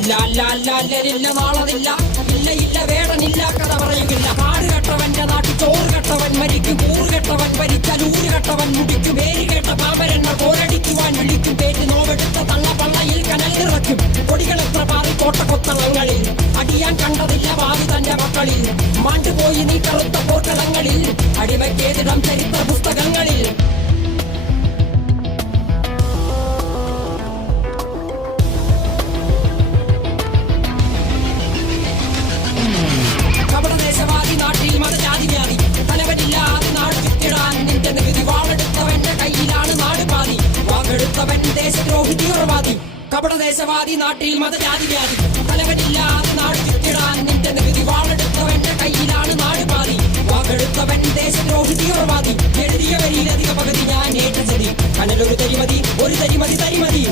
അല്ല അല്ല അല്ല അല്ലരില്ല നാളതില്ല ഇല്ല ഇല്ല വേടനില്ല കഥ പറയുകില്ല. കാട് കെട്ടവന്റെ നാട്ടിൽ ചോറ് കെട്ടവൻ മരിക്കും. കൂറ് കെട്ടവൻ ഭരിച്ചാൽ ഊര് കെട്ടവൻ മുടിക്കും. പേര് കേട്ട പാമ്പരെണ്ണ പോരടിക്കുവാൻ വിളിക്കും. പേറ്റ് നോവെടുത്ത തള്ളപ്പള്ളയിൽ കനൽ നിറയ്ക്കും. കൊടികളെത്ര പാറി കോട്ടക്കൊത്തളങ്ങളിൽ അടിയാൻ കണ്ടതില്ല ഭാവി തന്റെ മക്കളിൽ. മാണ്ടുപോയി നീ കറുത്ത പോർക്കളങ്ങളിൽ അടിവയ്ക്കേതിടം ചരിത്ര പുസ്തകങ്ങളിൽ. കപടദേശവാദി നാട്ടിൽ മതജാതി വ്യാധി തലവനില്ലാതെ നാട് ചുറ്റിടാൻ നിന്റെ നികുതി. വാളെടുത്തവന്റെ കയ്യിലാണ് നാട് പാതി. വാക്കെടുത്തവൻ ദേശദ്രോഹി തീവ്രവാദി. കപടദേശവാദി നാട്ടിൽ മതജാതി വ്യാധി തലവനില്ലാതെ നാട് ചുറ്റിടാൻ നിന്റെ നികുതി. വാളെടുത്തവന്റെ കയ്യിലാണ് നാട് പാതി. വാക്കെടുത്തവൻ ദേശദ്രോഹി തീവ്രവാദി. എഴുതിയ വരിയിലധിക പകുതി ഞാൻ ഏറ്റ ചതി. കനലൊരു തരിമതി ഒരു തരിമതി തരിമതി.